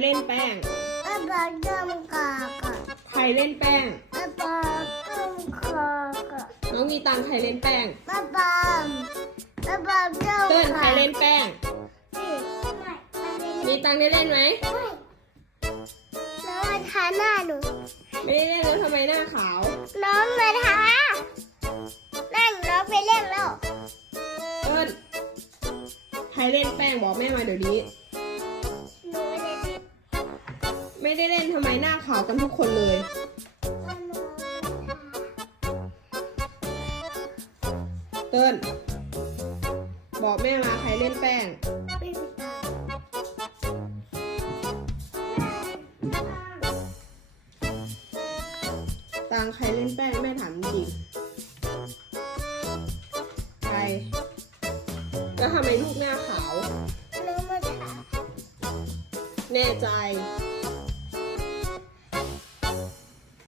เล่นแป้งอาบาดมกากะใครเล่นแป้งอาบาดมกากะน้องมีตังค์ใครเล่นแป้งอาบามอาบาดมเติ้ลใครเล่นแป้งไม่มีตังค์ได้เล่นไหมไม่น้องมาทาหน้าหนูไม่ได้เล่นแล้วทำไมหน้าขาว น้องมาทานั่งน้องไปเล่นแล้ว เติ้ลใครเล่นแป้งบอกแม่มาเดี๋ยวนี้หนูไม่ได้เล่น ไม่ได้เล่นทำไมหน้าขาวกันทุกคนเลยน้องมาทาเติ้ลบอกแม่มาใครเล่นแป้งไม่มีตังค์ตังค์ใครเล่นแป้งแม่ถามจริงใครแล้วทำไมลูกหน้าขาวน้องมาทาแน่ใจไ